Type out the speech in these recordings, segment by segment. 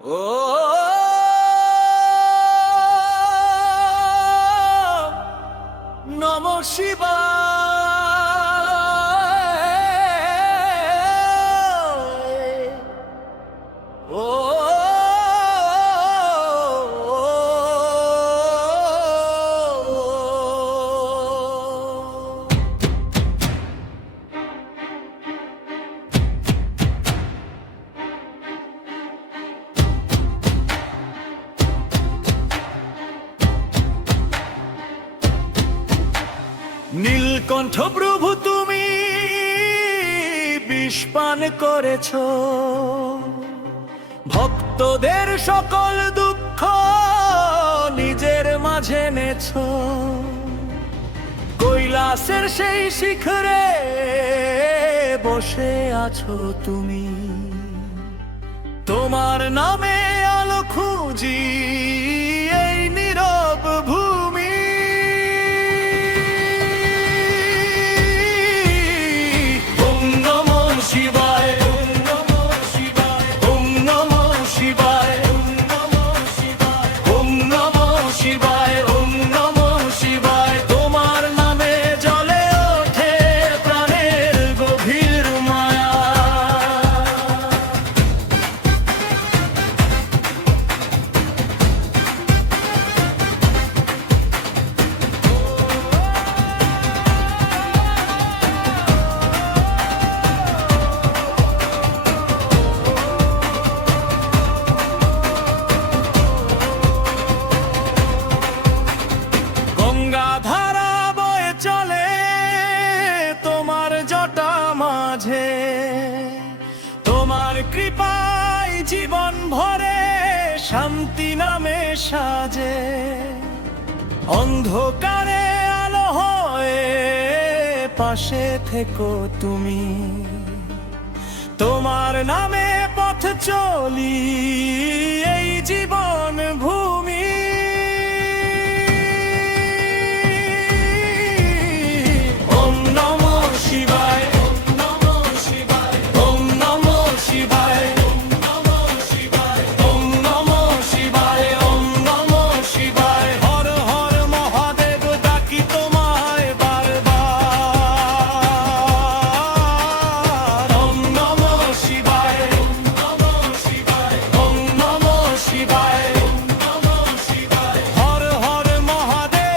ও নমঃ শিবায়। ও নীলকণ্ঠ প্রভু তুমি বিষ পান করেছ, ভক্তদের সকল দুঃখ নিজের মাঝে নেছ। কৈলাসের সেই শিখরে বসে আছো তুমি, তোমার নামে আলো খুঁজি এই নীরব ভূমি। শিবায় ওম নমঃ শিবায়, ওম নমঃ শিবায়, ওম নমঃ শিবায়, ওম নমঃ শিবায়, ওম নমঃ শিবায়। তোমার নামে জ্বলে ওঠে প্রাণের গভীর মায়া। গঙ্গাধারা বয়ে চলে তোমার জটা মাঝে, তোমার কৃপায় জীবন ভরে শান্তি নামে সাজে। অন্ধকারে আলো হয়ে পাশে থেকো তুমি, তোমার নামে পথ চলি এই জীবন ভূমি। ওম নমঃ শিবায়, ওম নমঃ শিবায়, ওম নমঃ শিবায়, ওম নমঃ শিবায়, ওম নমঃ শিবায়, ওম নমঃ শিবায়। হর হর মহাদেব ডাকি তোমায় বারবার। ওম নমঃ শিবায়, ওম নমঃ শিবায়, ওম নমঃ শিবায়, ওম নমঃ শিবায়। হর হর মহাদেব।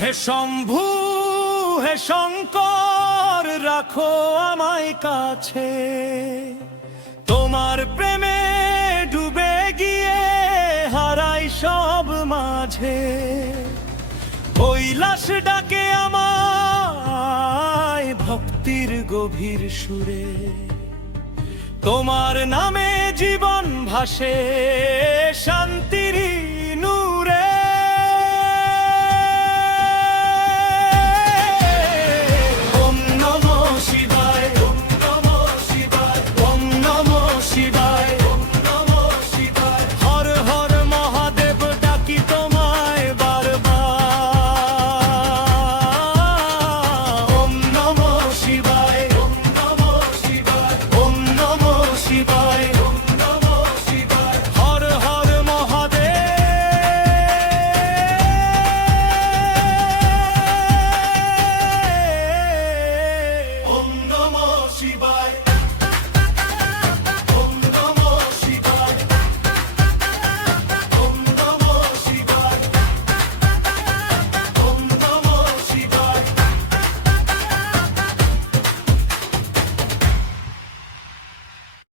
হে শম্ভু হে শঙ্কর রাখো আমায় কাছে, তোমার প্রেমে ডুবে গিয়ে হারাই সব মাঝে। কৈলাস ডাকে আমায় ভক্তির গভীর সুরে, তোমার নামে জীবন ভাসে শান্তির নূরে।